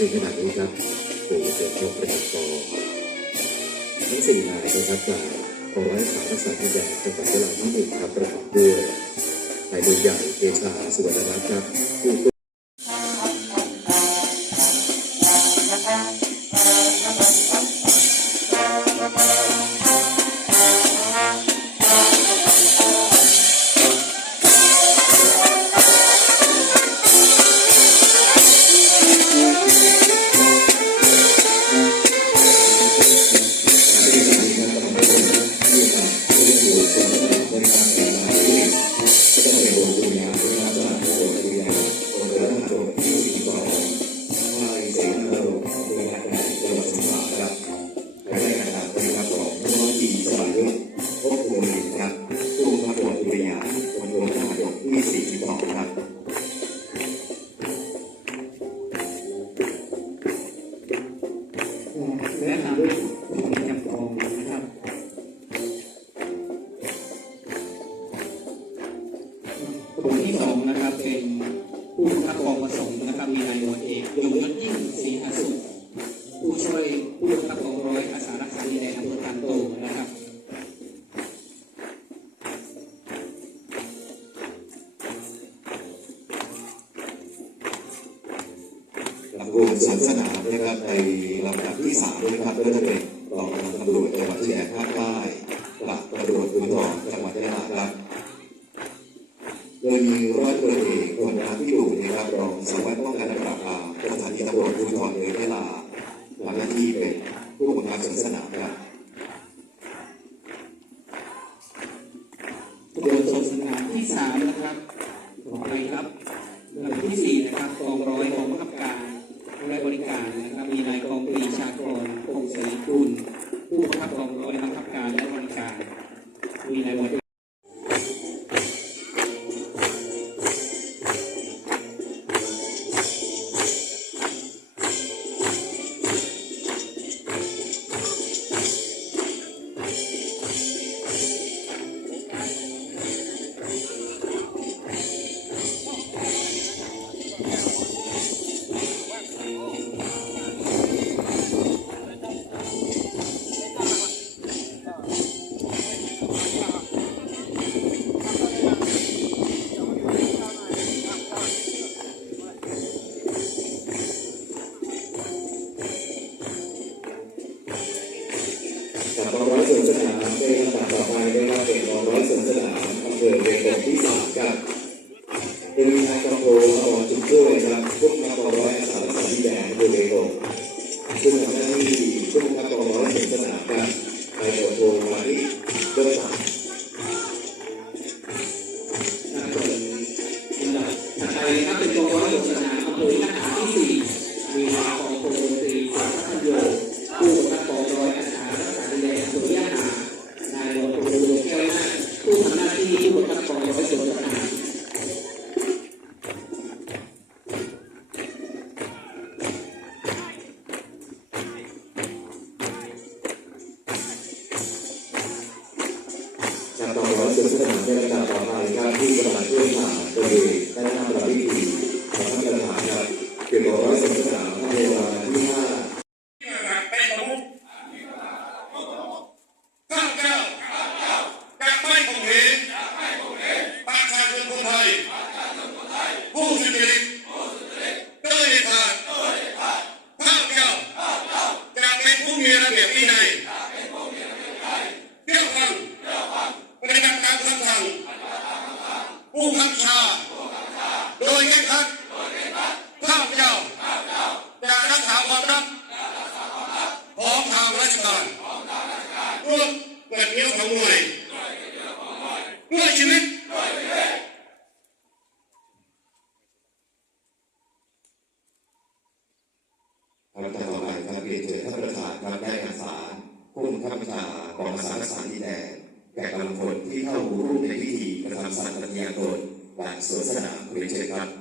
ในขณะนี้ครับปู่เดินชกประจำกอทั้งสี่นายนะครับจากกองร้อยสามรักษาดินแดนจังหวัดยะลาทั้งหมดครับประกอบด้วยนายดวงใหญ่เดชาสุวรรณรัตน์ครับ คนที่สองนะครับเป็นผู้บังคับกองผสมนะครับมีนายหมวดเอกยงยศยิ่งศรีอาสุขผู้ช่วยผู้บังคับกองร้อยอาสารักษาดินแดนอำเภอการโตนะครับลำวงสวนสนามนะครับในลำดับที่สามนะครับก็จะเป็นรองกำลังตำรวจจังหวัดชายแดนภาคใต้หลักตำรวจภูธรจังหวัดยะลาครับ โดยมีร้อยตำรวจเอกคนงานที่อยู่นะครับรองสารวัตรป้องกันและปราบปรามสถานีตำรวจภูธรเลยยะลาหลังหน้าที่เป็นผู้บังคับสนสนามครับ กองร้อยหลวงสนาอำเภอทหารที่สี่มีนากองพลตรีสัมพันโยผู้บังคับกองร้อยอาสารักษาดินแดนอำเภอยะหานายรองพลดวงแก้วนาคผู้ทำหน้าที่ผู้บังคับกองร้อยสวนสนามจากกองร้อยสวนสนามในลำดับต่อไปครับที่กำลังเคลื่อนผ่านโดยคณะประพิธีของท่านประธานครับเกี่ยวกับร้อยสวนสนามในเวลาที่ห้า เป็นประมุขข้าพเจ้าจะไม่ข่มเหงประชาชนคนไทย ผู้สุจริตโดยเด็ดขาดข้าพเจ้าจะเป็นผู้มีระเบียบวินัยเที่ยวฟังปฏิบัติตามคำสั่งผู้คำชา โดยเคร่งครัดข้าพเจ้าจะรักษาความลับ ของทางราชการร่วมเปิดเนี้ยวของหน่วยด้วยชีวิต ลำดับต่อไปครับเรียนเชิญท่านประธานครับได้อาสา ผู้บังคับบัญชากองสารสารดินแดงแก่กำลังพลที่เข้าร่วมในพิธีกระทำสัตย์ปฏิญาณตนหลังสวนสนามเรียนเชิญครับ